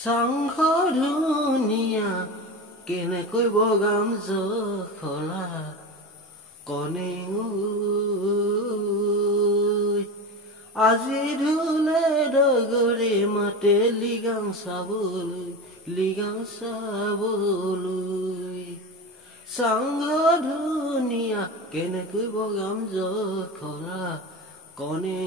চাংঘ ধুনীয়া কেনেকৈ বগাম জখলা কণে আজি ধুলে ডগৰে মাতে লিগাং চাবলৈ চাংঘ ধুনীয়া কেনেকৈ বগাম জখলা কণে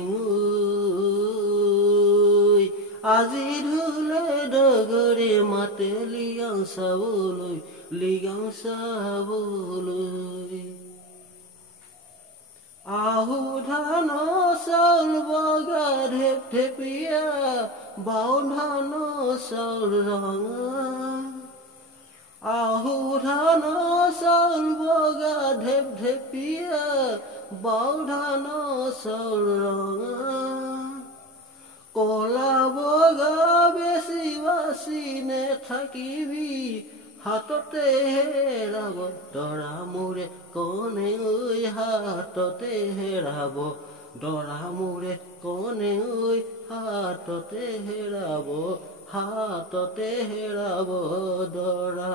আজি ধুলে ডগৰে মাতে লিগাং চাবলৈ আহু ধান চাউল বগা ঢেপ ঢেপিয়া বাও ধান চাউল ৰঙা আহু ধান চাউল বগা ঢেপ ঢেপিয়া বাও ধান চাউল ৰঙা কলা বগা বেছি বাচি নেথাকিবি হাততে হেৰাব দৰা মোৰে কণে হাততে হেৰাব দৰা মোৰে কণে হাততে হেৰাব দৰা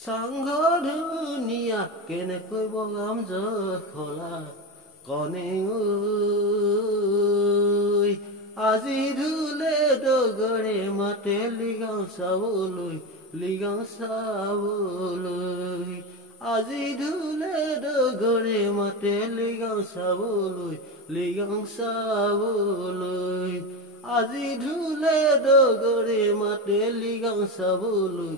চাংঘ ধুনীয়া কেনেকৈ বগাম জখলা কণে আজি ধুলে ডগৰে মাতে লিগাং চাবলৈ আজি ধুলে ডগৰে মাতে লিগাং চাবলৈ আজি ধুলে ডগৰে মাতে লিগাং চাবলৈ